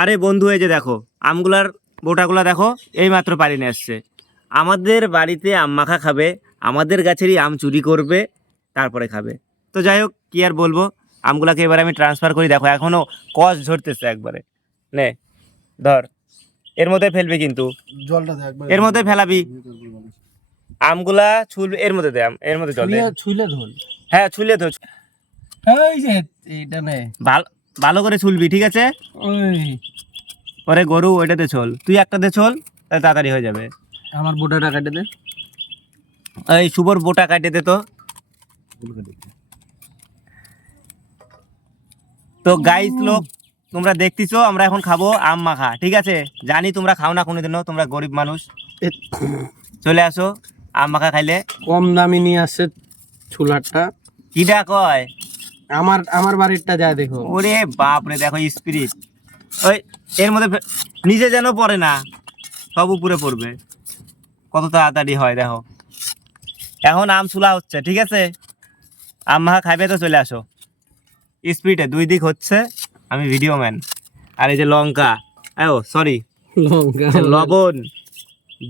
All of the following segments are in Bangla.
আরে বন্ধু, এই যে দেখো আমগুলার বোটাগুলা দেখো, এই মাত্র পারি নিয়ে আসছে। আমাদের বাড়িতে আম মাখা খাবে, আমাদের গাছেরই আম চুরি করবে, তারপরে খাবে। তো যাই হোক, কি আর বলবো, আমগুলাকে এবার আমি ট্রান্সফার করি। দেখো এখনো কস ঝরতেছে একবারে। নে ধর, এর মধ্যে ফেলবি কিন্তু, জলটা দে একবার, এর মধ্যে ফেলাবি। আমগুলা ছুল, এর মধ্যে দে, এর মধ্যে জল দে। ছুইলে ধর। হ্যাঁ ছুলে তো, এই যে এইটা নে, ভালো করে ছুলবি, ঠিক আছে? ওই পরে গরু ওইটাতে ছোল, তুই একটাতে ছোল, তাহলে তাড়াতাড়ি হয়ে যাবে। আমার বোটাটা কেটে দে। এই শুভর বোটা কাটে দে তো। তো গাইস লোক, তোমরা দেখতেছো আমরা এখন খাবো আম মাখা, ঠিক আছে? জানি তোমরা খাও না কোনোদিনও, তোমরা গরিব মানুষ। চলে আসো আম মাখা খাইলে। কম দামি নিয়ে আসছে ছুলারটা। কিটা কয়? আমার বাড়িরটা যায় দেখো। ওরে বাপ রে, দেখো স্পিরিট। ওই এর মধ্যে নিচে যেন পড়ে না, সব উপরে পড়বে। কত তাড়াতাড়ি হয় দেখো। এখন আম ছুলা হচ্ছে, ঠিক আছে? আম মাখা খাইবে তো চলে আসো। স্পিডে দুই দিক হচ্ছে, আমি ভিডিও ম্যান। আর এই যে লঙ্কা, ও সরি, লঙ্কা, লবণ,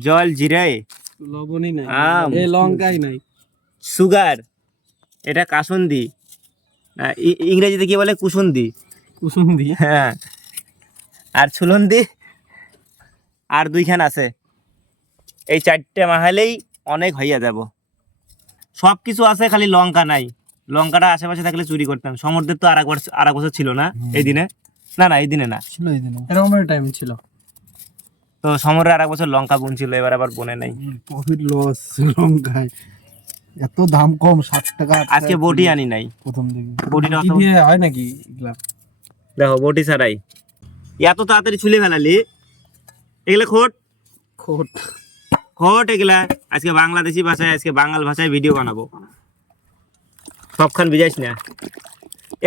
জল, জিরে, লবণই নাই, আম, এই লঙ্কাই নাই, সুগার, এটা কাসুন্দি, ইংরেজিতে কি বলে? কুসুন্দি। কুসুমদি। হ্যাঁ, আর ছুলন্দি, আর দুইখান আছে। এই চারটে মাহালেই অনেক হইয়া যাব। সব কিছু আছে, খালি লঙ্কা নাই। লঙ্কাটা আশেপাশে থাকলে চুরি করতাম। সমরদের তো আর এক বছর ছিল না এই দিনে, না এই দিনে না, ছিল এই দিনে, এরকমের টাইম ছিল। তো সমরের আর এক বছর লঙ্কা বুন ছিল, এবার আবার বনে নাই। প্রফিট লস লঙ্কায়, এত দাম কম, 60 টাকা। আজকে বটি আনি নাই, প্রথম দিকে বটিটা কি দিয়ে হয় নাকি এগুলা? দেখো বটি ছাড়াই এত তাড়াতাড়ি ছুলে ফেলালি। এগুলা খোট খোট খোট, এগুলা আজকে বাংলাদেশি ভাষায়, আজকে বাঙাল ভাষায় ভিডিও বানাবো। সবখান বিজাইস না।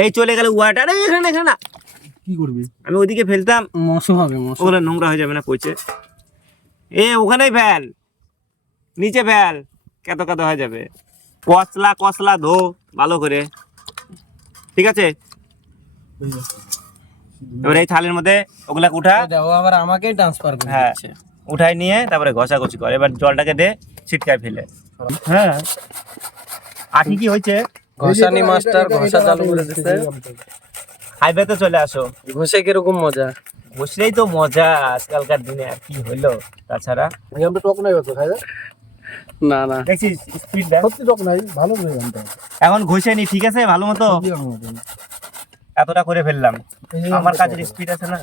এই চলে গেল ওয়াটার, এখানে এখানে না। কি করবি? আমি ওইদিকে ফেলতাম, মশো হবে, মশো। ওগুলো নোংরা হয়ে যাবে না পচে? ওখানেই ফেল, নিচে ফেল, কেত কেত হয়ে যাবে। কসলা কসলা ধো ভালো করে, ঠিক আছে? এবার এই থালের মধ্যে ওগুলা উঠা, ও আবার আমাকেই ট্রান্সফার করে হ্যাঁ দিচ্ছে। উঠাই নিয়ে তারপরে ঘষাঘষি কর। এবার জলটাকে দে, ছিটকায় ফেলে। হ্যাঁ, আঠি কি হয়েছে? ঘষানি মাস্টার ঘষা চালু করে দিচ্ছে। হাইওয়েতে চলে আসো। ঘষে কিরকম মজা! বসলেই তো মজা আজকালকার দিনে, আর কি হইলো তাছাড়া। আমরা টক নাই হতো খাই না না, দেখছিস স্পিড দেখ, সত্যি টক নাই, ভালো করে জানতে। এখন ঘষে নি, ঠিক আছে? ভালো মতো এতটা করে ফেললাম, আমার কাজের স্পিড আছে না।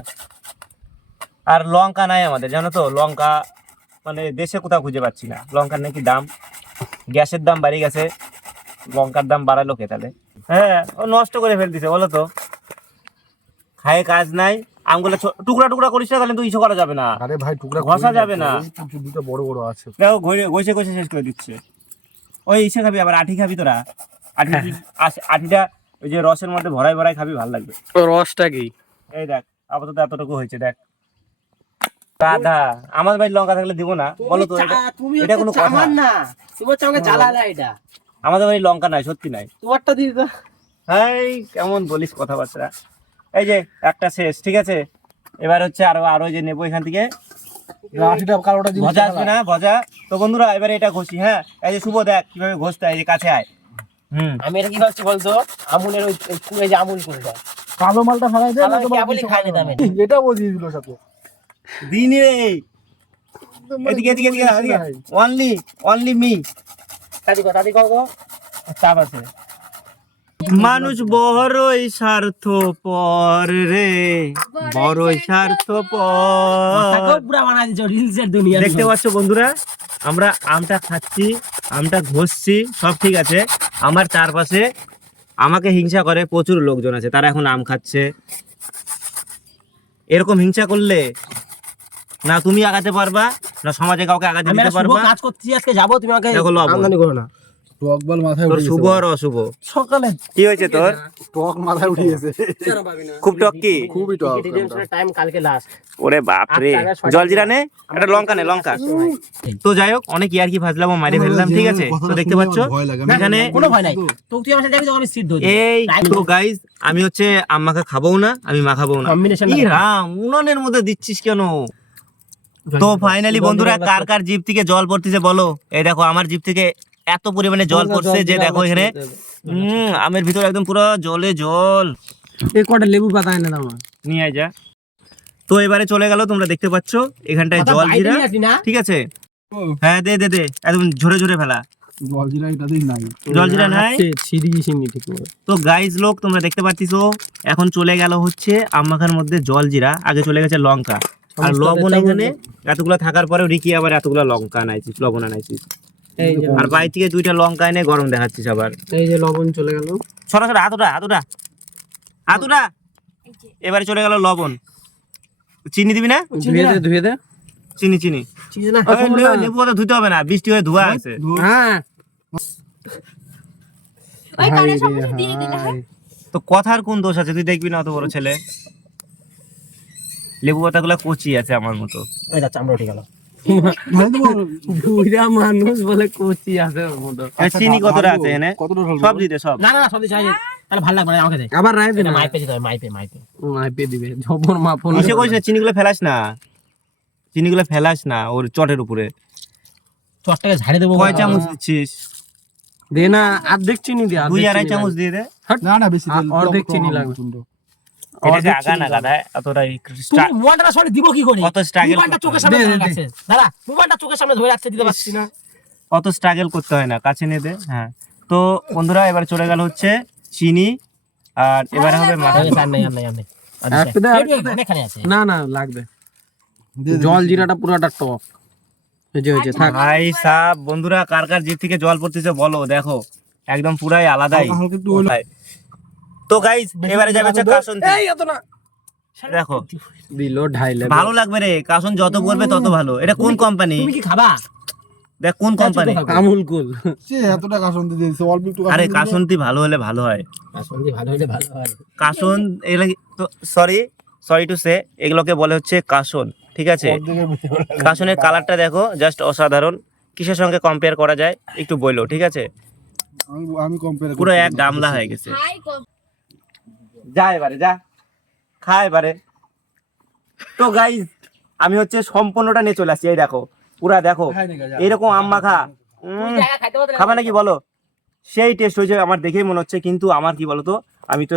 আর লঙ্কা নাই আমাদের, জানো তো? লঙ্কা মানে দেশে কোথাও খুঁজে পাচ্ছি না। লঙ্কার নাকি দাম, গ্যাসের দাম বাড়ি গেছে, লঙ্কার দাম বাড়ালো কে তাহলে? হ্যাঁ, ও নষ্ট করে ফেলতেছে বলো তো। খায় কাজ নাই। আমগুলো টুকরা টুকরা করিস না, তাহলে তো ইসো করা যাবে না। আরে ভাই, টুকরা ঘষা যাবে না। দুটো বড় বড় আছে, দেখো ঘষে ঘষে শেষ করে দিচ্ছে। ওই ইসে খাবি, আবার আঠি খাবি তোরা? আঠিটা ওই যে রসের মধ্যে ভরাই ভরাই খাবি, ভালো লাগবে। রসটা কি? এই দেখ, আপাতত এতটুকু হয়েছে, দেখ। দাদা, আমার বাড়ির লঙ্কা থাকলে দিব না বলো তো? এটা কোনো কথা না, তোমার সঙ্গে জ্বালা না এটা। আমাদের বাড়ির লঙ্কা নাই, সত্যি নাই। তোমারটা দিয়ে দাও। এই কেমন বলিস কথাবার্তা। এই যে একটা শেষ, ঠিক আছে? এবার হচ্ছে আরো যে নেবো এখান থেকে। আঠিটা কালোটা দিয়ে ভজা আসবে না, ভজা। তো বন্ধুরা এবারে এটা ঘষি। হ্যাঁ, এই যে শুভ দেখ কিভাবে ঘষতে হয়, এই যে কাছে আয়। আমি এটা কি ভাবছি বলতো, আমুলের ওই ওই যে আমুল করে দাও, কালো মালটা ফেলাই দেয় না তো, আমুলই খাই নিতাম। এটা বজিয়ে দিল সাথে দিনি রে। এদিকে এদিকে এদিকে এদিকে, অনলি মি। তাদি কও চাপ আছে। মানুষ বড়ই স্বার্থপর রে, বড়ই স্বার্থপর। পুরা বানাই দিছো রিলসের দুনিয়া। দেখতে পাচ্ছ বন্ধুরা, আমরা আমটা খাচ্ছি, আমটা ঘষছি, সব ঠিক আছে। আমার চারপাশে আমাকে হিংসা করে প্রচুর লোকজন আছে, তারা এখন আম খাচ্ছে। এরকম হিংসা করলে না তুমি আগাতে পারবা, না সমাজে কাউকে আগাতে দিতে পারবা। কাজ করতেছি, আজকে যাবো, তুমি আমাকে দেখো লবণ, আমদানি করো না। টক বল মাথায় তোর উঠে শুভ আর অশুভ সকালে কি হয়েছে তোর? টক মাথায় উঠে গেছে খুব টক কি? খুবই টক টাইম কালকে লাস্ট ওরে বাপরে, জলজিরা নে, একটা লঙ্কা নে, লঙ্কা। তো যাই হোক, অনেক ইয়ার কি ফাজলামো মাইরে ফেললাম, ঠিক আছে? তো দেখতে পাচ্ছ এখানে কোনো ভয় নাই, তো তুই আমার সাথে যাবি তো আমি সিদ্ধ হই। এই তো গাইস, আমি হচ্ছে আম্মাকে খাবো না, আমি মাখাবো না। Combination ই রাম, উনানের মধ্যে দিচ্ছিস কেন? তো ফাইনালি বন্ধুরা, কার কার জিভ থেকে জল পড়তেছে বলো? এই দেখো আমার জিভ থেকে এত পরিমাণে জল পড়ছে যে দেখো এখানে আমের ভিতরে একদম পুরো জলে জল। এই কটা লেবু পাতা এনে দাও না। নিয়ে আয় যা। তো এবারে চলে গেল, তোমরা দেখতে পাচ্ছ এখানটায় জল জিরা, ঠিক আছে? হ্যাঁ দে দে দে, একদম ঝরে ঝরে ফেলা। জলজিরা এটাতেই নাই, জলজিরা নাই। সিঁড়ি সিঁড়ি ঠিক করে। তো গাইজ লোক, তোমরা দেখতে পাচ্ছিস এখন চলে গেল হচ্ছে আম মাখার মধ্যে জল জিরা, আগে চলে গেছে লঙ্কা আর লবণ। এখানে এতগুলো থাকার পরেও রিকি আবার এতগুলো লঙ্কা আনাইছিস, লবণ আনাইছিস, এই যে আর বাড়ি থেকে 2টা লঙ্কা এনে গরম দেখাচ্ছিস আবার। এই যে লবণ চলে গেল, সরাসরি হাতুটা হাতুটা হাতুটা। এবারে চলে গেল লবণ। চিনি দিবি না? ধুয়ে দে চিনি চিনি। চিনি না, এই লেবু পাতা ধুতে হবে না, বৃষ্টি হয়ে ধোয়া আছে। হ্যাঁ ওই কানের সামনে দিয়ে দিলে হ্যাঁ। তো কথার কোন দোষ আছে? তুই দেখবি না অত বড় ছেলে, লেবু পাতাগুলো কচি আছে আমার মতো। এই যা চামড়া উঠে গেল। বুড়া মানুষ বলে কচি আছে ওর মতো। আর চিনি কতটা আছে এনে? কতটা ঢালবো? সব দিতে সব। না না সব দিছ তাহলে ভালো লাগবে না আমাকে দে। আবার রাই দে, মাইপে দিতে হবে, মাইপে দিবে জবর মাপন। কিসে কইছ না চিনিগুলো ফেলাস না, চিনিগুলো ফেলাস না ওর চটের উপরে। চটটাকে ঝাড়ে দেবো। কয় চামচ দিচ্ছিস? দে না, অর্ধেক চিনি দে। 2-2.5 চামচ দিয়ে দে। না না বেশি দিলে অর্ধেক চিনি লাগবে। এটাকে আগা না গাধা, এতটাই তুমি মোবাইলটা সরে দিব কি করে? কত স্ট্রাগল, মোবাইলটা চোখের সামনে ধরে রাখছে দাদা, মোবাইলটা চোখের সামনে ধরে রাখতে দিতে পারছি না। কত স্ট্রাগল করতে হয় না, কাছে নিয়ে দে। হ্যাঁ তো বন্ধুরা, এবার চলে গেল হচ্ছে চিনি, আর এবারে হবে মাখা। আর নাই অনেকখানে আছে। না না লাগবে, জল জিরাটা পুরোটা টক। এই যে হয়েছে থাক। ভাই সাব বন্ধুরা, কার কার জিভ থেকে জল পড়তেছে বলো? দেখো একদম পুরাই আলাদাই। তো গাইস এবারে যাবে হচ্ছে কাসুন্দি। এই এত না, দেখো দিল ঢাইলে ভালো লাগবে রে, কাসুন যত পড়বে তত ভালো। এটা কোন কোম্পানি? তুমি কি খাবা? দেখ কোন কোম্পানি। আমুল কুল। সে এতটা কাসুন্দি দিয়েছে, অল্প একটু আরে কাসুন্দি ভালো হলে ভালো হয়। কাসুন্দি ভালো হলে ভালো হয়। কাসুন এগুলো তো সরি টু সে, এগুলোকে বলে হচ্ছে কাসুন, ঠিক আছে? কাসুনের কালারটা দেখো, জাস্ট অসাধারণ। কিসের সঙ্গে কম্পেয়ার করা যায় একটু বলো, ঠিক আছে? আমি কম্পেয়ার পুরো এক গামলা হয়ে গেছে। হাই কম যা এবারে যা, খা এবারে। তো গাইজ আমি হচ্ছে সম্পূর্ণটা নিয়ে চলে আসছি। এই দেখো পুরা, দেখো এইরকম আম মাখা। খাবে নাকি বলো? সেই টেস্ট হয়েছে আমার, দেখেই মনে হচ্ছে। কিন্তু আমার কি বলতো, আমি তো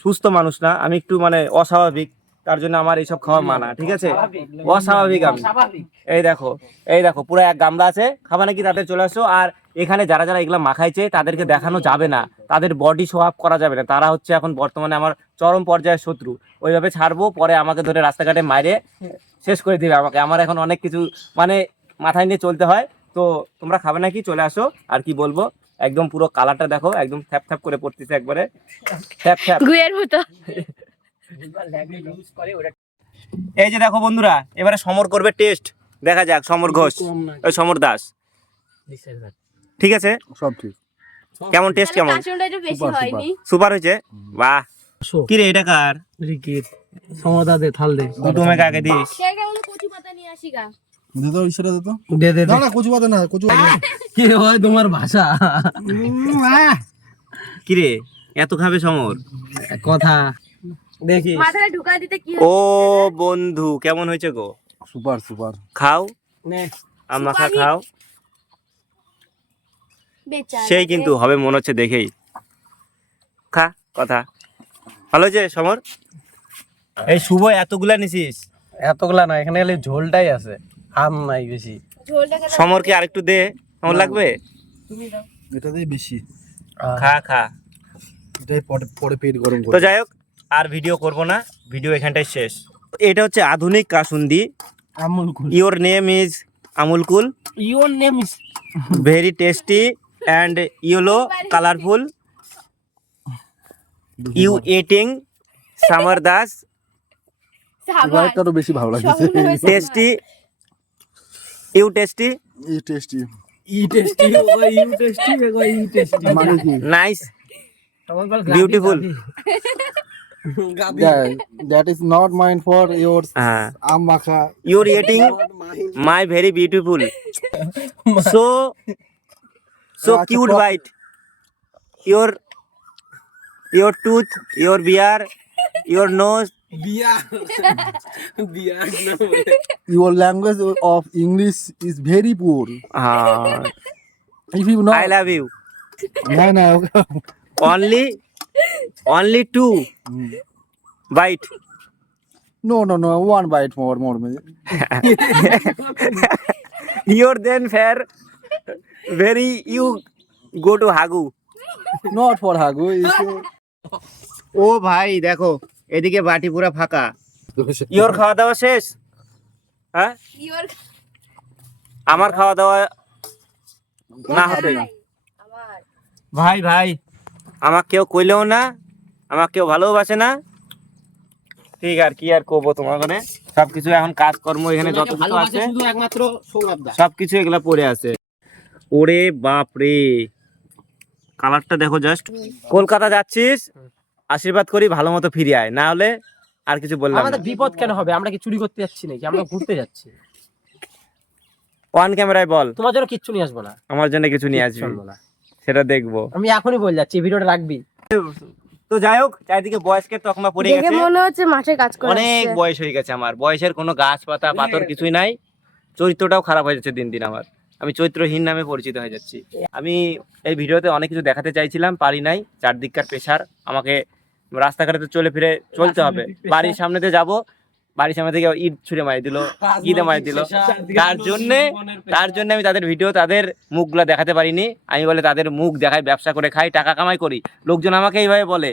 সুস্থ মানুষ না, আমি একটু মানে অস্বাভাবিক, তার জন্য আমার এইসব খাওয়া মানা, ঠিক আছে? অস্বাভাবিক আমি। এই দেখো পুরো এক গামলা আছে। খাবা নাকি? তাদের চলে আসো। আর এখানে যারা যারা এগুলা মাখাইছে তাদেরকে দেখানো যাবে না, তাদের বডি শো আপ করা যাবে না। তারা হচ্ছে এখন বর্তমানে আমার চরম পর্যায়ের শত্রু। ওইভাবে ছাড়বো, পরে আমাকে ধরে রাস্তাঘাটে মাইরে শেষ করে দিবে আমাকে। আমার এখন অনেক কিছু মানে মাথায় নিয়ে চলতে হয়। তো তোমরা খাবে নাকি? চলে আসো। আর কি বলবো, একদম পুরো কালারটা দেখো, একদম থ্যাপ থ্যাপ করে পড়তেছে একবারে, থ্যাপ থ্যাপ গুয়ের মতো। এই যে দেখো বন্ধুরা, এবারে সমর করবে টেস্ট। দেখা যাক সমর ঘোষ, ওই সমর দাস, ঠিক আছে? সব ঠিক। কেমন টেস্ট, কেমন? কাশনটা একটু বেশি হয়নি। সুপার হয়েছে, বাহ। কি রে এটা কার? রিকিট সমদা দে, থাল দে। দুটো মেঘ আগে দিস। সেই কারণে কচু পাতা নিয়ে আসি গা। দে তো ইসরা দে তো। দে দে না না কচু পাতা না, কচু পাতা না। কি হয় তোমার ভাষা? কি রে এত খাবে সমর? কথা দেখি। মাথায় ঢুকা দিতে কি ও বন্ধু, কেমন হয়েছে গো? Super super. খাও, নে আম মাখা খাও। বেচারা। সেই কিন্তু হবে মনে হচ্ছে দেখেই। খা, কথা ভালো হয়েছে সমর। এই শুভ এতগুলা নিছিস? এতগুলা না, এখানে খালি ঝোলটাই আছে, আম নাই বেশি। ঝোলটাকে সমরকে আরেকটু দে, কেমন লাগবে? এটাতেই বেশি। খা খা। এটাই পরে পরে পেট গরম তো করে। যাই হোক, আর ভিডিও করব না, ভিডিও এখানটাই শেষ। এটা হচ্ছে আধুনিক কাসুন্দি। Amul Kool. Your name is Amul Kool, your name is very tasty and yellow colourful. You eating summer দাস, সাবান। এবারটারও বেশি ভালো লাগছে। সবগুলো হয়েছে টেস্টি, ইউ টেস্টি, এই টেস্টি। মানে কি nice, beautiful. that is not mine for yours হ্যাঁ, আম মাখা your eating my very beautiful, so আচ্ছা, cute bite, your tooth, your beard, your nose. your language of English is very poor if you know I love you. না Only two bite. no one bite more Your then fair very you go to Hagu. not for hagu ও ভাই দেখো এদিকে বাটি পুরা ফাঁকা। ইওর খাওয়া দাওয়া শেষ? হ্যাঁ, ইওর আমার খাওয়া দাওয়া না হতে আমার ভাই আমাকে কেউ কইলেও না, আমাকে কেউ ভালোবাসে না। ঠিক আর কি আর করবো, তোমার মানে সবকিছু এখন কাজকর্ম এখানে যত কিছু আছে শুধু একমাত্র সৌরভদা। সবকিছু এগুলা পড়ে আছে। ওরে বাপ রে, কালারটা দেখো জাস্ট। কলকাতা যাচ্ছিস, আশীর্বাদ করি ভালো মতো ফিরে আয়, না হলে আর কিছু বললাম না। আমাদের বিপদ কেন হবে? আমরা কি চুরি করতে যাচ্ছি নাকি? আমরা ঘুরতে যাচ্ছি। অন ক্যামেরায় বল তোমার জন্য কিচ্ছু নিয়ে আসবো না, আমার জন্য কিছু নিয়ে আসবি, শুনবো না। সেটা দেখবো। আমি এখনই বলে যাচ্ছি, এই ভিডিওটা রাখবি। তো যাই হোক, চারিদিকে বয়স্কে তকমা পড়ে দেখে গেছে, মনে হচ্ছে মাঠে কাজ করে অনেক আসছে। বয়স হয়ে গেছে আমার। বয়সের কোনো গাছ পাতা পাথর কিছুই নাই, চরিত্রটাও খারাপ হয়ে যাচ্ছে দিন দিন। আমি চরিত্রহীন নামে পরিচিত হয়ে যাচ্ছি। আমি এই ভিডিওতে অনেক কিছু দেখাতে চাইছিলাম, পারি নাই। চারদিককার প্রেশার, আমাকে রাস্তাঘাটে তো চলতে হবে। বাড়ির সামনেতে যাব, বাড়ির সামনে থেকে ইট ছুঁড়ে মারি দিল, ইদে মারি দিল। তার জন্য আমি তাদের ভিডিও, তাদের মুখগুলো দেখাতে পারিনি। আমি বলে তাদের মুখ দেখাই, ব্যবসা করে খাই, টাকা কামাই করি। লোকজন আমাকে এইভাবে বলে।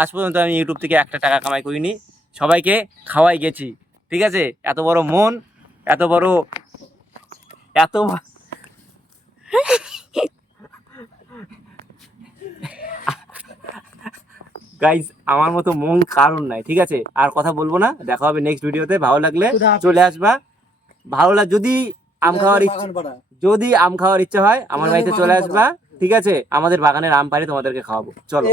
আজ পর্যন্ত আমি ইউটিউব থেকে একটা টাকা কামাই করিনি, সবাইকে খাওয়াই গেছি। ঠিক আছে, এত বড় মন, এত গাইস, আমার মতো মন কারণ নাই। ঠিক আছে, আর কথা বলবো না, দেখা হবে নেক্সট ভিডিওতে। ভালো লাগলে চলে আসবা, যদি আম খাওয়ার ইচ্ছা হয় আমার বাড়িতে চলে আসবা। ঠিক আছে, আমাদের বাগানের আম পাড়ে তোমাদেরকে খাওয়াবো। চলো।